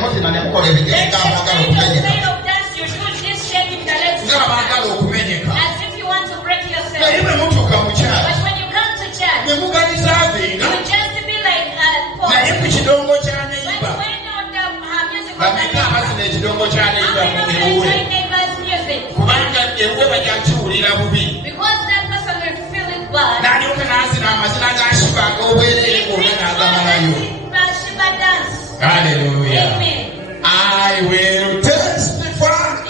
muzina ne mukola ebigenda amagalo okumenyeka ng'abagala okumenyeka naye bwe mutuuka mu kyalo ne muganizaavinga naye ku kidongo kya neyiba bameka abazina ekidongo kya neyiba mu ewuwe kubanga ewuwe bajakiwulira bubi n'alyoka n'azina amazina ga Shiba ag'obwereere gonna n'agamalayo. Hallelujah. I will testify.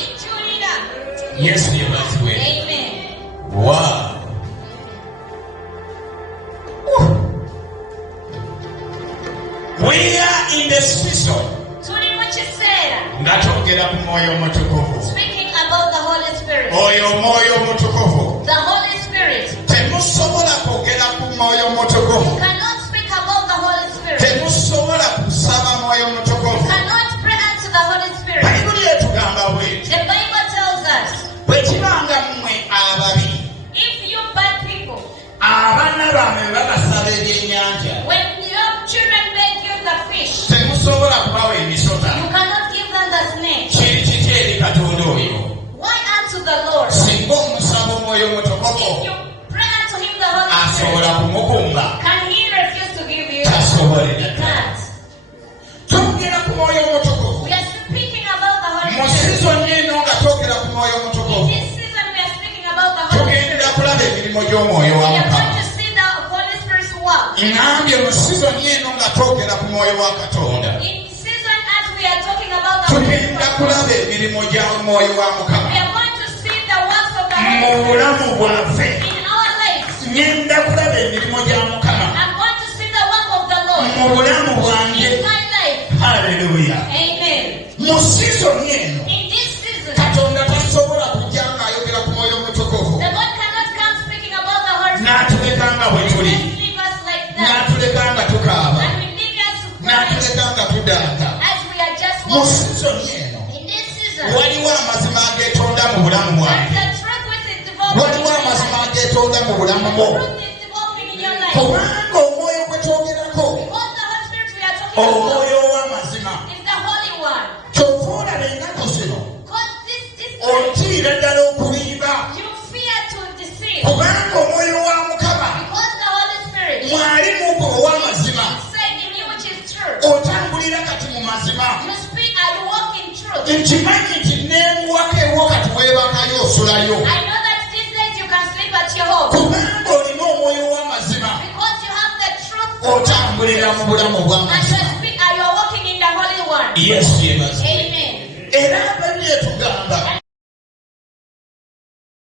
Yes, you must win. Amen. Wow. We are in the season. Speaking about the Holy Spirit. The Holy Spirit. You cannot speak about the Holy Spirit. You cannot pray unto the Holy Spirit. The Bible tells us, if you bad people, when your children beg you the fish, you cannot give them the snake. Why unto the Lord? If you pray unto him the Holy Spirit, can he refuse to give you? He can't. We are speaking about the Holy Spirit. In this season we are speaking about the Holy Spirit. We are going to see the Holy Spirit's work. In season as we are talking about the Holy Spirit, we are going to see the works of the Holy Spirit in our lives. I'm going to see the work of the Lord in my life. Hallelujah. Amen. In this season, the Lord cannot come speaking about the Holy Spirit and leave us like that. And we leave us as we are just walking. In this season, there's the truth which is developing in your life. The truth is developing in your life. Because the Holy Spirit we are talking about is the Holy One. Because this you fear to deceive. Because the Holy Spirit inside in you which is truth. You speak and you walk in truth. I know that these days you can sleep at your home. Because you have the truth. And you are walking in the Holy One. Yes, Jesus. Amen. The